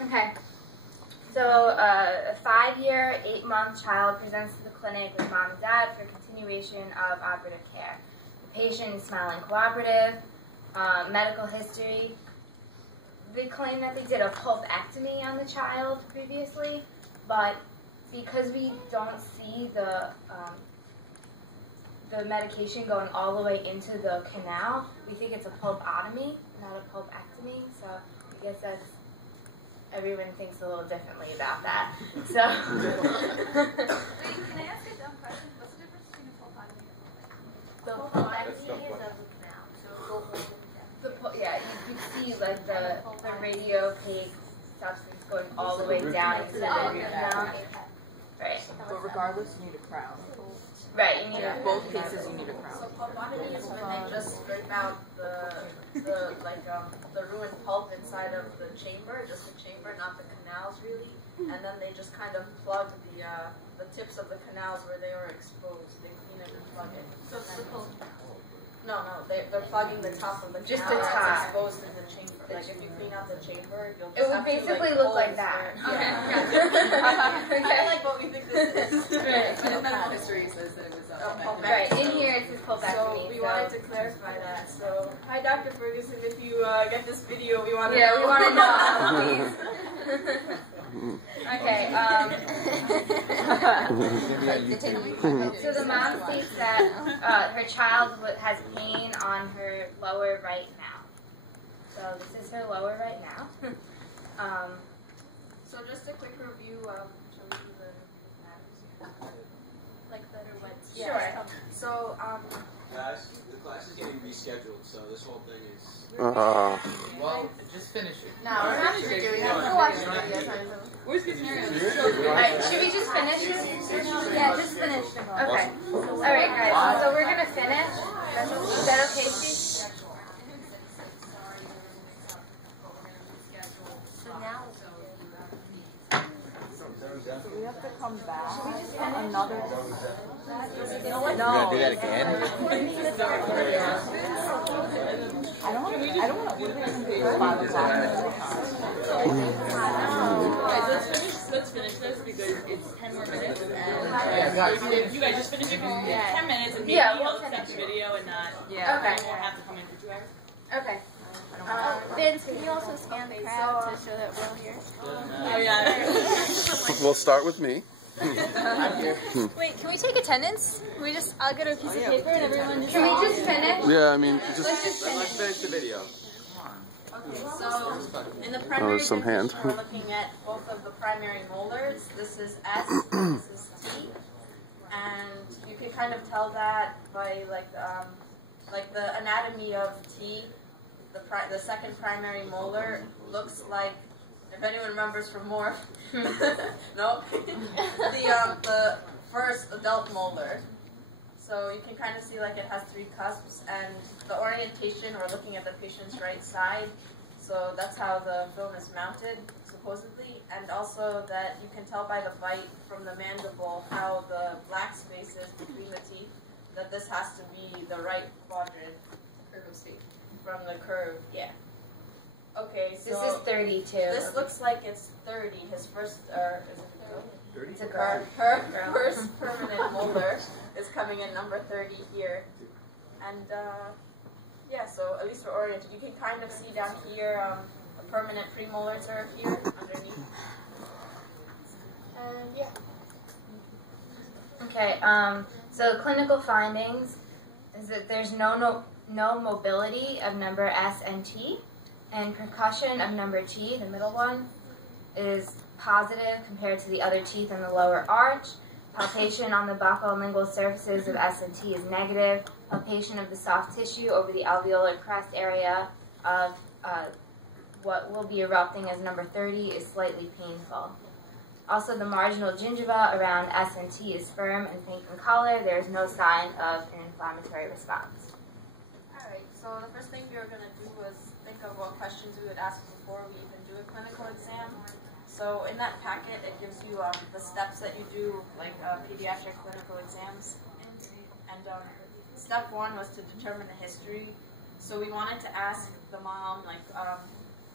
Okay. So a 5-year, 8-month child presents to the clinic with mom and dad for continuation of operative care. The patient is smiling cooperative, medical history. They claim that they did a pulpectomy on the child previously, but because we don't see the medication going all the way into the canal, we think it's a pulpotomy, not a pulpectomy. So I guess that's, everyone thinks a little differently about that. So. Wait, can I ask a dumb question? What's the difference between a pulpotomy and a pulpectomy? The pulpectomy is of the canal. So yeah, you see like the radiopaque substance going all the way down into the canal. Right. But regardless, you need a crown. Right, you need a both cases you need a crown. So pulpotomy is when they just scrape out the ruined pulp inside of the chamber, just the chamber, not the canals really, and then they just kind of plug the tips of the canals where they were exposed. They clean it and plug it. So it's the pulp. No, they're plugging the top of the canal. Just the top. Exposed in the chamber. Like if you clean out the chamber, you'll just it would basically look like that. Okay. I like what we think this is. Right. The medical history says that it was pulpectomy. Right. In here it says pulpectomy. So we wanted to clarify that. So hi, Dr. Ferguson. If you get this video, we want to know. Yeah, we want to know, please. Okay. So the mom states that her child has pain on her lower right mouth. So this is her lower right now. So just a quick review. Shall we do the like letter what's Sure. So Guys, the class is getting rescheduled, so this whole thing is. Well, just finish it. No, we're not doing it. We have to watch the video. Where's the scenario? Alright, should we just finish this? Yeah, just finish. Okay. Alright, guys. So we're gonna finish. Is that okay, Steve? So we have to come back. Another. You're gonna do that again? I don't want to leave it until 5 o'clock. Let's finish this because it's 10 more minutes. And you guys just finish it because it's 10 minutes and maybe I'll accept the video and not. Yeah. Okay. I won't have to come in for 2 hours. Okay. Vince, can you also scan the crowd to show that we're all here? Oh yeah. We'll start with me. Wait, can we take attendance? I'll get a piece of paper and everyone just. Can we just finish? Yeah, I mean, just. Let's finish the video. okay, so in the primary there's some hand. dentition, we're looking at both of the primary molars. This is S, and this is T, and you can kind of tell that by like the anatomy of T. The second primary molar looks like, if anyone remembers from more, no, the first adult molar. So you can kind of see like it has 3 cusps, and the orientation, we're looking at the patient's right side, so that's how the film is mounted, supposedly, and also that you can tell by the bite from the mandible how the black space is between the teeth, that this has to be the right quadrant curve of state. From the curve, yeah. Okay, so This is 32. this looks like it's 30. His first, or is it a girl? 30? It's a girl. Her first permanent molar is coming in number 30 here. And, yeah, so at least we're oriented. You can kind of see down here a permanent premolar nerve here underneath. And, yeah. Okay, so clinical findings is that there's no mobility of number S and T, and percussion of number T, the middle one, is positive compared to the other teeth in the lower arch. Palpation on the buccal and lingual surfaces of S and T is negative. Palpation of the soft tissue over the alveolar crest area of what will be erupting as number 30 is slightly painful. Also, the marginal gingiva around S and T is firm and pink in color. There is no sign of an inflammatory response. Alright, so the first thing we were going to do was think of what questions we would ask before we even do a clinical exam. So in that packet, it gives you the steps that you do, like pediatric clinical exams. And step one was to determine the history. So we wanted to ask the mom, like,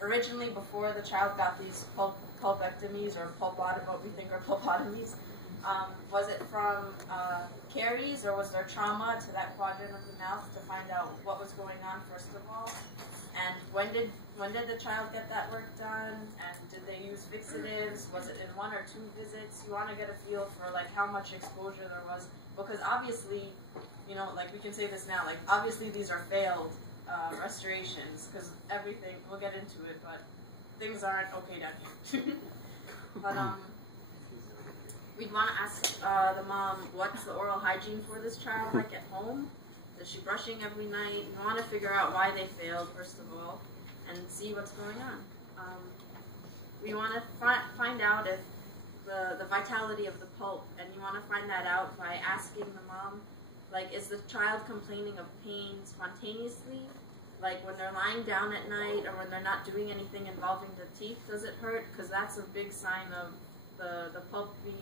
originally before the child got these pulpectomies or what we think are pulpotomies, was it from caries or was there trauma to that quadrant of the mouth, to find out what was going on first of all, and when did the child get that work done, and did they use fixatives? Was it in 1 or 2 visits? You want to get a feel for like how much exposure there was, because obviously, you know, like we can say this now, like obviously these are failed restorations, because everything, we'll get into it, but things aren't okay down here. But we'd want to ask the mom, what's the oral hygiene for this child like at home? Is she brushing every night? We want to figure out why they failed, first of all, and see what's going on. We want to find out if the vitality of the pulp, and you want to find that out by asking the mom, like, is the child complaining of pain spontaneously? Like when they're lying down at night or when they're not doing anything involving the teeth, does it hurt? Because that's a big sign of the pulp being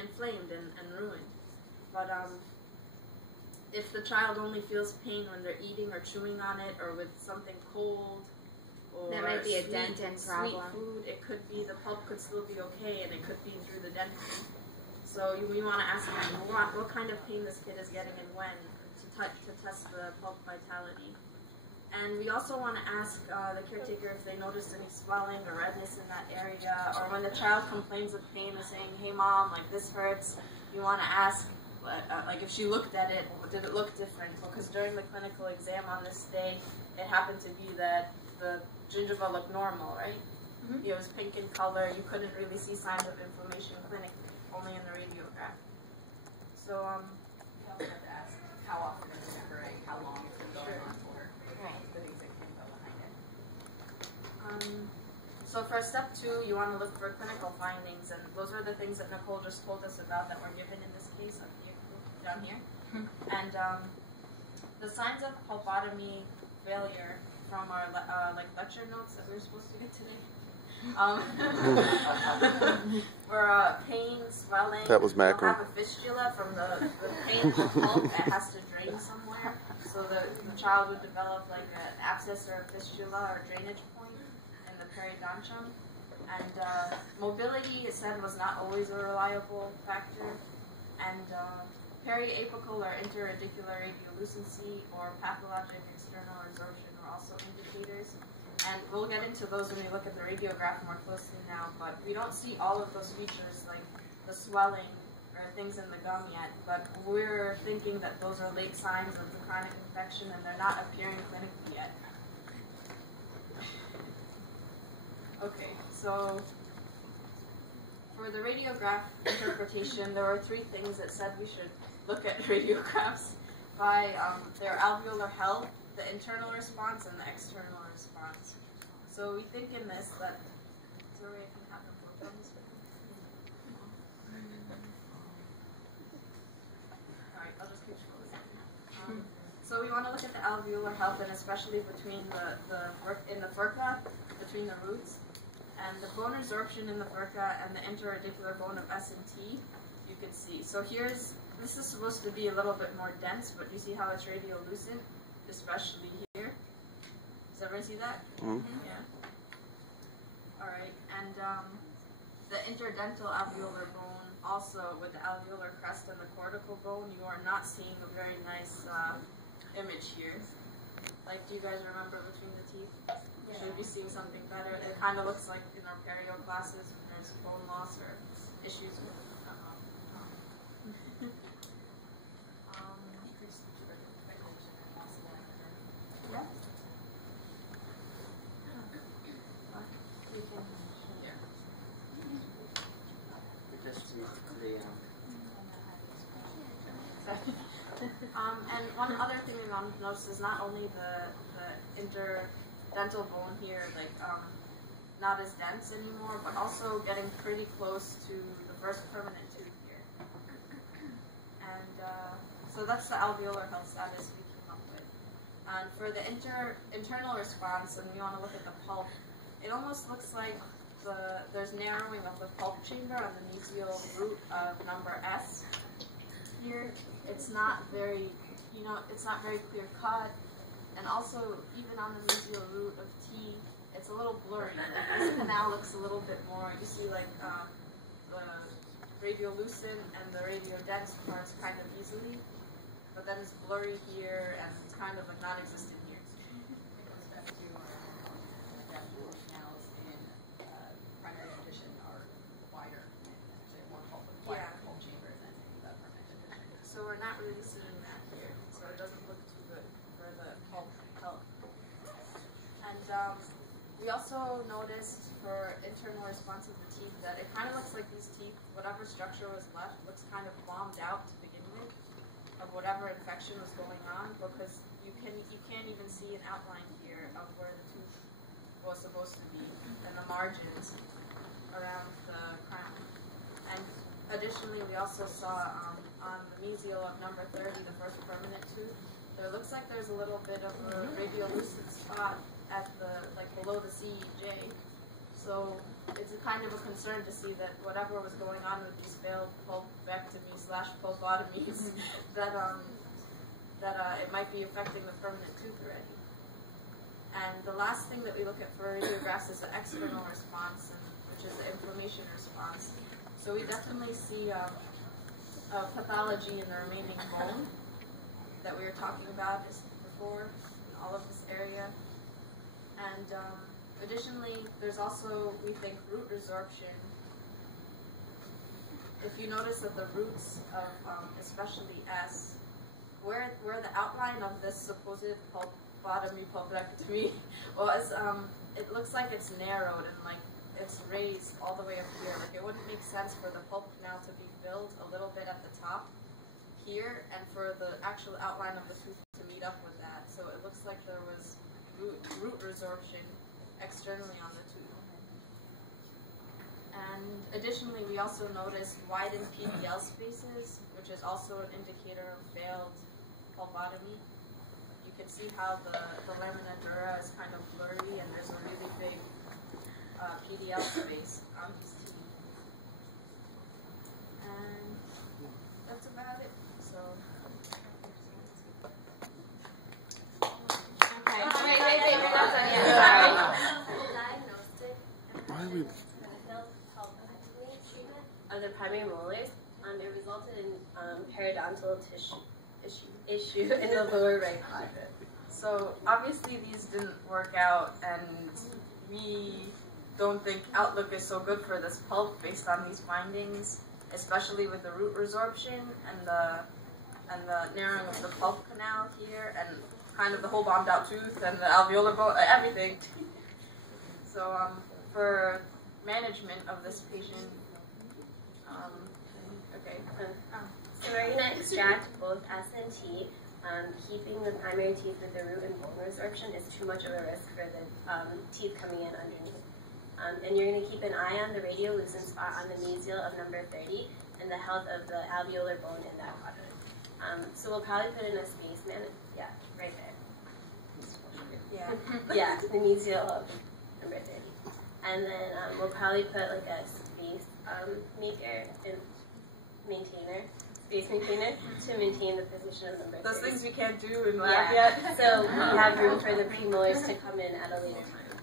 inflamed and ruined. But if the child only feels pain when they're eating or chewing on it, or with something cold, or that might be a dentin problem. Sweet food, it could be the pulp could still be okay, and it could be through the dentin. So we want to ask them what kind of pain this kid is getting and when, to test the pulp vitality. And we also want to ask the caretaker if they noticed any swelling or redness in that area, or when the child complains of pain and saying, hey mom, like this hurts, you want to ask, like if she looked at it, did it look different? Because during the clinical exam on this day, it happened to be that the gingiva looked normal, right? Mm-hmm. It was pink in color, you couldn't really see signs of inflammation clinically, only in the radiograph. So, we also have to ask how often it's occurring, how long it's been going on for, the things that can go behind it. So for step 2, you want to look for clinical findings, and those are the things that Nicole just told us about that were given in this case up here, down here. And the signs of pulpotomy failure from our like lecture notes that we were supposed to get today. For pain, swelling, that was macro. You'll have a fistula from the pain of the pulp that has to drain somewhere. So the child would develop like an abscess or a fistula or drainage point in the periodontium. And mobility, it said, was not always a reliable factor. And periapical or interradicular radiolucency or pathologic external resorption were also indicators. And we'll get into those when we look at the radiograph more closely now, but we don't see all of those features like the swelling or things in the gum yet, but we're thinking that those are late signs of the chronic infection and they're not appearing clinically yet. Okay, so for the radiograph interpretation, there were 3 things that said we should look at radiographs by their alveolar health, the internal response, and the external response. So we think in this that, sorry, I can have them both on the screen. Alright, I'll just keep scrolling. So we want to look at the alveolar health, and especially between in the furca, between the roots, and the bone resorption in the furca and the interradicular bone of S and T, you can see. So this is supposed to be a little bit more dense, but you see how it's radiolucent, especially here. Does everyone see that? Mm-hmm. Yeah. Alright, and the interdental alveolar bone, also with the alveolar crest and the cortical bone, you are not seeing a very nice image here. Like, do you guys remember between the teeth? You should be seeing something better. It kind of looks like in our perio classes when there's bone loss or issues with and one other thing we want to notice is not only the interdental bone here, like not as dense anymore, but also getting pretty close to the first permanent tooth here. And so that's the alveolar health status we came up with. And for the internal response, and we want to look at the pulp, it almost looks like there's narrowing of the pulp chamber on the mesial root of number S here. it's not very, it's not very clear cut. And also, even on the mesial root of T, it's a little blurry. Like, this canal looks a little bit more, you see like the radiolucent and the radiodense parts kind of easily, but then it's blurry here and it's kind of like non-existent here. It comes back to that canals in primary condition are wider, actually more wider pulp chamber than the fermented condition. So we're not really seeing that here, so it doesn't look too good for the pulp health. And we also noticed for internal response of the teeth that it kind of looks like these teeth, whatever structure was left, looks kind of bombed out to begin with of whatever infection was going on, because you can't even see an outline here of where the tooth was supposed to be and the margins around the crown. And additionally, we also saw on the mesial of number 30, the first permanent tooth, there looks like there's a little bit of a radiolucent spot at the, like below the CEJ. So it's a kind of a concern to see that whatever was going on with these failed pulpectomy/pulpotomies, that it might be affecting the permanent tooth already. And the last thing that we look at for radiographs is the external response, which is the inflammation response. So we definitely see a pathology in the remaining bone that we were talking about before, in all of this area. And additionally, there's also, we think, root resorption. If you notice that the roots of, especially S, where the outline of this supposed pulpectomy was, it looks like it's narrowed and like it's raised all the way up here. Like it wouldn't make sense for the pulp canal to be filled a little bit at the top here, and for the actual outline of the tooth to meet up with that. So it looks like there was root resorption externally on the tooth. And additionally, we also noticed widened PDL spaces, which is also an indicator of failed pulpotomy. You can see how the lamina dura is kind of blurry, and there's a really big PDL space on these teeth. And that's about it. So. Okay. Wait, we're not done yet. Sorry. Of the primary molars, it resulted in periodontal issue in the lower right quadrant. So obviously these didn't work out, and we don't think outlook is so good for this pulp based on these findings, especially with the root resorption and the narrowing of the pulp canal here, and kind of the whole bombed out tooth and the alveolar bone, everything. So for management of this patient, so we're going to extract both S and T. Keeping the primary teeth with the root and bone resorption is too much of a risk for the teeth coming in underneath. And you're going to keep an eye on the radiolucent spot on the mesial of number 30 and the health of the alveolar bone in that quadrant. So we'll probably put in a space right there. Yeah, the mesial of number 30. And then we'll probably put like a space space maintainer to maintain the position of number 30. Those things we can't do in lab yet. So we have room for the premolars to come in at a later time.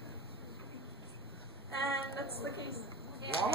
And that's the case. Yeah.